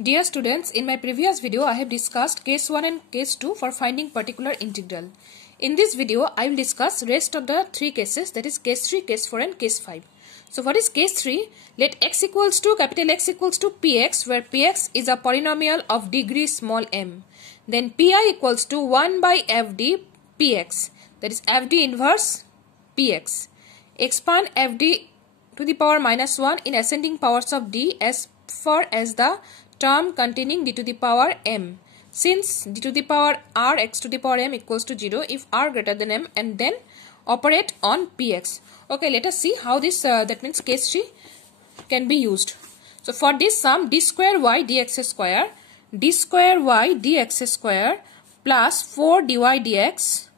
Dear students, in my previous video, I have discussed case 1 and case 2 for finding particular integral. In this video, I will discuss rest of the three cases, that is case 3, case 4 and case 5. So what is case 3? Let x equals to capital X equals to px, where px is a polynomial of degree small m. Then pi equals to 1 by fd px, that is fd inverse px. Expand fd to the power minus 1 in ascending powers of d as far as the term containing d to the power m. Since d to the power r x to the power m equals to 0 if r greater than m, and then operate on px. Okay, let us see how this that means case 3 can be used. So for this sum, d square y dx square plus 4 dy dx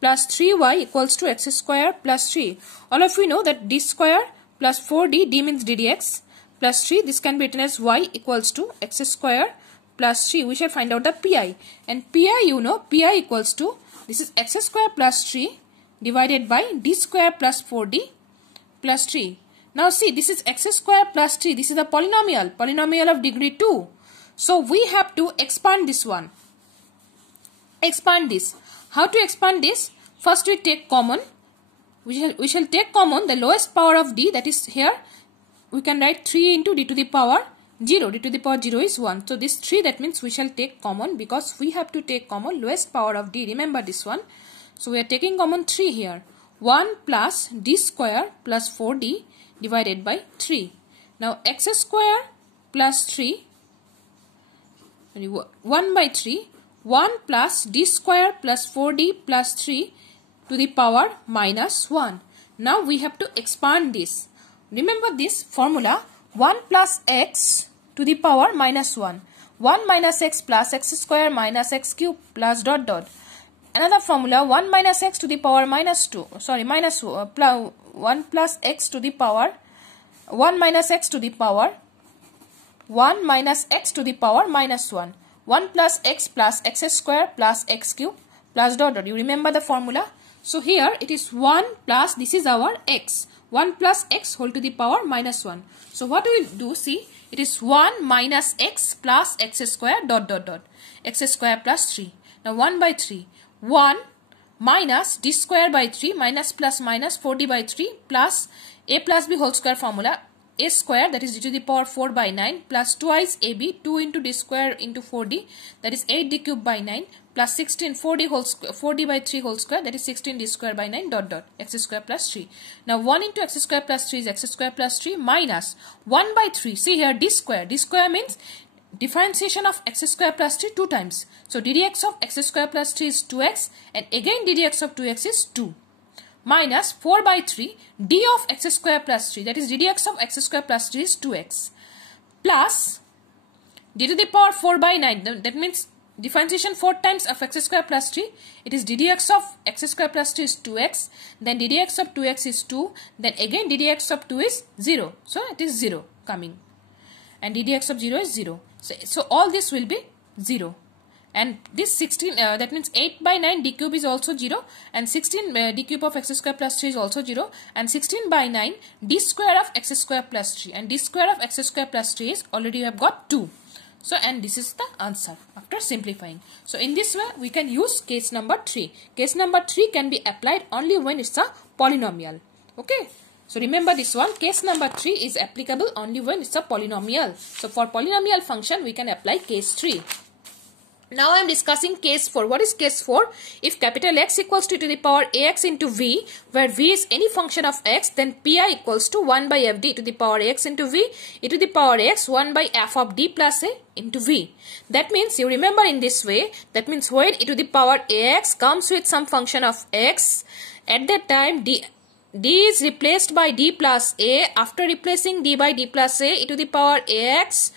plus 3y equals to x square plus 3. All of you know that d square plus 4d, d means d dx, plus 3, this can be written as y equals to x square plus 3. We shall find out the pi. And pi, you know, pi equals to, this is x square plus 3 divided by d square plus 4d plus 3. Now see, this is x square plus 3. This is a polynomial of degree 2. So we have to expand this one. Expand this. How to expand this? First we take common. We shall take common the lowest power of d, that is here. We can write 3 into d to the power 0. d to the power 0 is 1. So this 3, that means we shall take common, because we have to take common lowest power of d. Remember this one. So we are taking common 3 here. 1 plus d square plus 4d divided by 3. Now x square plus 3, 1 by 3, 1 plus d square plus 4d plus 3 to the power minus 1. Now we have to expand this. Remember this formula, 1 plus x to the power minus 1. 1 minus x plus x square minus x cube plus dot dot. Another formula, 1 minus x to the power minus 2. Sorry, minus 1 plus x to the power 1 minus x to the power 1 minus x to the power minus 1. 1 plus x square plus x cube plus dot dot. You remember the formula? So here it is 1 plus, this is our x. 1 plus x whole to the power minus 1. So what we will do, see, it is 1 minus x plus x square dot dot dot. X square plus 3. Now 1 by 3. 1 minus d square by 3 minus plus minus 4d by 3 plus a plus b whole square formula. A square, that is d to the power 4 by 9 plus twice ab, 2 into d square into 4d, that is 8d cube by 9 plus 16 4d by 3 whole square, that is 16d square by 9 dot dot x square plus 3. Now 1 into x square plus 3 is x square plus 3 minus 1 by 3. See here d square. D square means differentiation of x square plus 3 2 times. So ddx of x square plus 3 is 2x, and again ddx of 2x is 2. Minus 4 by 3 d of x square plus 3, that is ddx of x square plus 3 is 2x, plus d to the power 4 by 9, that means differentiation 4 times of x square plus 3, it is ddx of x square plus 3 is 2x, then ddx of 2x is 2, then again ddx of 2 is 0, so it is 0 coming, and ddx of 0 is 0. So all this will be 0. And this 16, that means 8 by 9 d cube is also 0, and 16 d cube of x square plus 3 is also 0, and 16 by 9 d square of x square plus 3, and d square of x square plus 3 is already you have got 2. So, and this is the answer after simplifying. So in this way we can use case number 3. Case number 3 can be applied only when it's a polynomial. Okay. So remember this one, case number 3 is applicable only when it's a polynomial. So for polynomial function we can apply case 3. Now I am discussing case 4. What is case 4? If capital X equals to the power ax into v, where v is any function of x, then pi equals to 1 by fd to the power x into v, e to the power x 1 by f of d plus a into v. That means, you remember in this way, that means when e to the power ax comes with some function of x, at that time d is replaced by d plus a. After replacing d by d plus a, e to the power ax,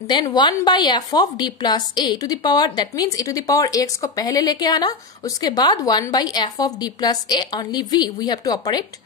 then 1 by f of d plus a to the power, that means e to the power x को पहले लेके आना, उसके बाद 1 by f of d plus a only v. We have to operate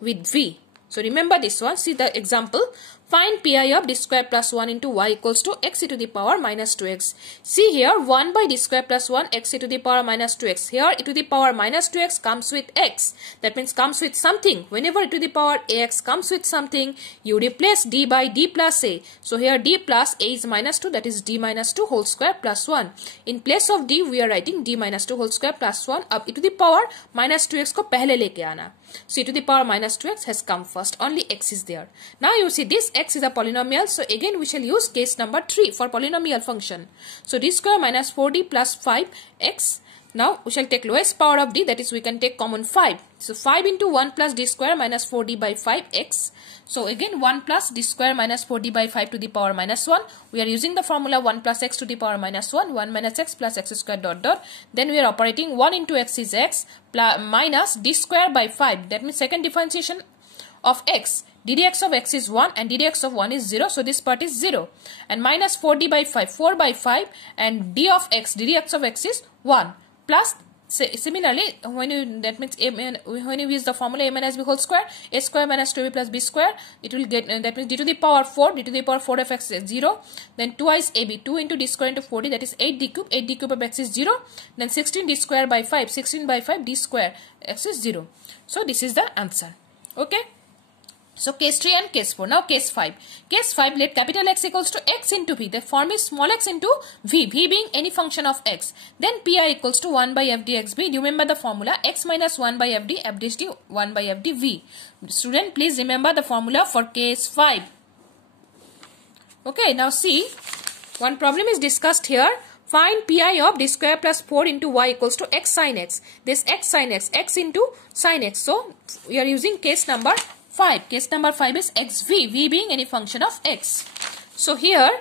with v. So remember this one. See the example. Find pi of d square plus 1 into y equals to x e to the power minus 2x. See here, 1 by d square plus 1 x e to the power minus 2x. Here e to the power minus 2x comes with x. That means comes with something. Whenever e to the power ax comes with something, you replace d by d plus a. So here d plus a is minus 2, that is d minus 2 whole square plus 1. In place of d, we are writing d minus 2 whole square plus 1. Ab e to the power minus 2x को पहले लेके आना. So e to the power minus 2x has come first. Only x is there. Now you see this x is a polynomial. So again we shall use case number 3 for polynomial function. So d square minus 4d plus 5x. Now we shall take lowest power of d, that is we can take common 5. So 5 into 1 plus d square minus 4d by 5x. So again 1 plus d square minus 4d by 5 to the power minus 1. We are using the formula 1 plus x to the power minus 1. 1 minus x plus x square dot dot. Then we are operating 1 into x is x plus minus d square by 5. That means second differentiation of x. ddx of x is 1 and ddx of 1 is 0. So this part is 0. And minus 4d by 5. 4 by 5 and d of x, ddx of x is 1. Plus similarly, when you, that means when you use the formula a minus b whole square, a square minus 2b plus b square, it will get that means d to the power 4, d to the power 4 of x is 0. Then twice ab, 2 into d square into 4d, that is 8 d cube. 8 d cube of x is 0. Then 16 d square by 5, 16 by 5 d square x is 0. So this is the answer. Okay. So case 3 and case 4. Now case 5. Case 5, let capital X equals to x into v. The form is small x into v. V being any function of x. Then pi equals to 1 by f dx v. Remember the formula x minus 1 by f d, f dt 1 by f d v. Student, please remember the formula for case 5. Okay, now see. One problem is discussed here. Find pi of d square plus 4 into y equals to x sin x. This x sin x, x into sin x. So we are using case number 5. Case number 5 is xv, v being any function of x. So here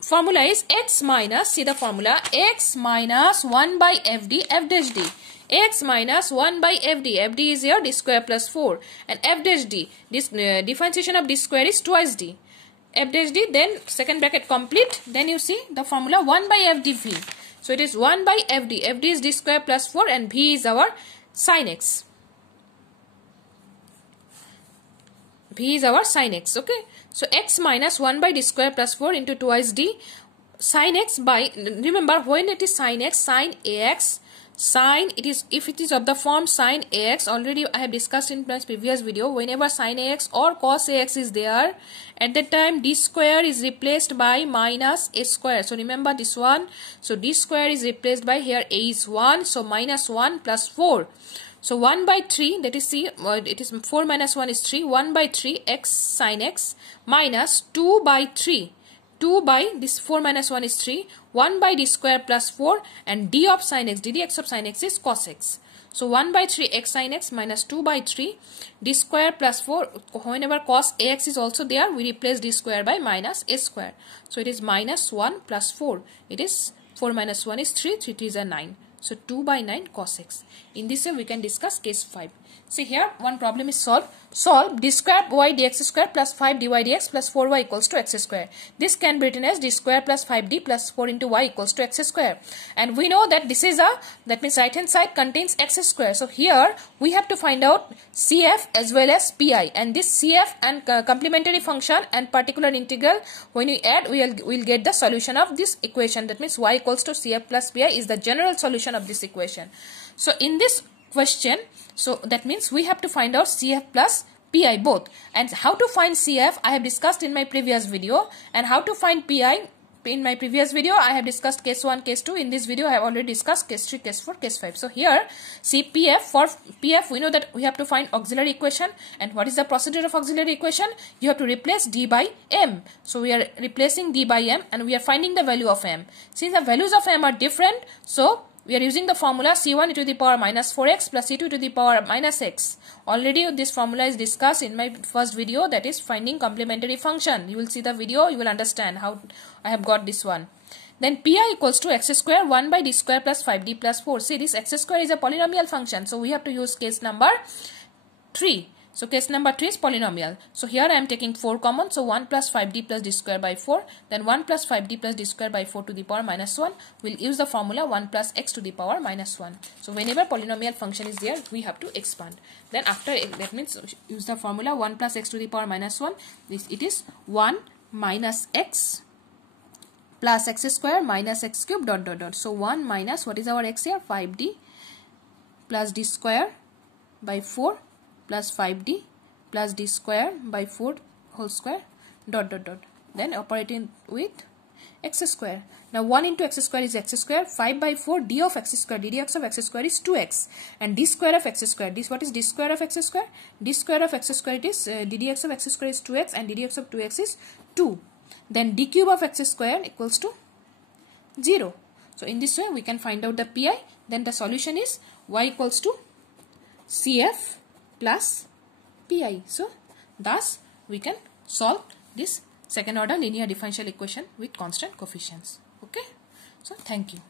formula is x minus, see the formula, x minus 1 by fd, f dash d. X minus 1 by fd, fd is here d square plus 4 and f dash d, this differentiation of d square is twice d. F dash d, then second bracket complete, then you see the formula 1 by fd v. So it is 1 by fd, fd is d square plus 4 and v is our sin x. V is our sin x. Okay. So x minus 1 by d square plus 4 into twice d sin x by, remember when it is sin x, sin ax, sin, it is, if it is of the form sin ax, already I have discussed in my previous video, whenever sin ax or cos ax is there, at that time d square is replaced by minus a square. So remember this one. So d square is replaced by, here a is 1, so minus 1 plus 4. So 1 by 3, that is, see, it is 4 minus 1 is 3. 1 by 3 x sin x minus 2 by 3. 2 by, this 4 minus 1 is 3. 1 by d square plus 4 and d of sin x, ddx of sin x is cos x. So 1 by 3 x sin x minus 2 by 3 d square plus 4. Whenever cos ax is also there, we replace d square by minus a square. So it is minus 1 plus 4. It is 4 minus 1 is 3. 3 3 is a 9. So 2 by 9 cos x. In this way we can discuss case 5. See here, one problem is solved. Solve d square y dx square plus 5 dy dx plus 4y equals to x square. This can be written as d square plus 5d plus 4 into y equals to x square. And we know that this is a, that means right hand side contains x square. So here we have to find out CF as well as PI. And this CF and complementary function and particular integral, when we add, we'll get the solution of this equation. That means y equals to CF plus PI is the general solution of this equation. So in this question, so that means we have to find out CF plus PI both. And how to find CF I have discussed in my previous video, and how to find PI in my previous video I have discussed case 1, case 2. In this video I have already discussed case 3, case 4, case 5. So here see PF, for PF we know that we have to find auxiliary equation. And what is the procedure of auxiliary equation? You have to replace d by m. So we are replacing d by m and we are finding the value of m. Since the values of m are different, so we are using the formula c1 e to the power minus 4x plus c2 to the power minus x. Already this formula is discussed in my first video, that is finding complementary function. You will see the video, you will understand how I have got this one. Then pi equals to x square 1 by d square plus 5d plus 4. See, this x square is a polynomial function. So we have to use case number 3. So case number 3 is polynomial. So here I am taking 4 common. So 1 plus 5d plus d square by 4. Then 1 plus 5d plus d square by 4 to the power minus 1. We'll use the formula 1 plus x to the power minus 1. So whenever polynomial function is there, we have to expand. Then after, that means use the formula 1 plus x to the power minus 1. It is 1 minus x plus x square minus x cube dot dot dot. So 1 minus, what is our x here? 5d plus d square by 4 plus 5d plus d square by 4 whole square dot dot dot. Then operating with x square. Now 1 into x square is x square. 5 by 4 d of x square, ddx of x square is 2x. And d square of x square, this, what is d square of x square? d square of x square, it is ddx of x square is 2x and ddx of 2x is 2. Then d cube of x square equals to 0. So in this way we can find out the pi. Then the solution is y equals to CF plus pi. So thus we can solve this second order linear differential equation with constant coefficients. Okay. So thank you.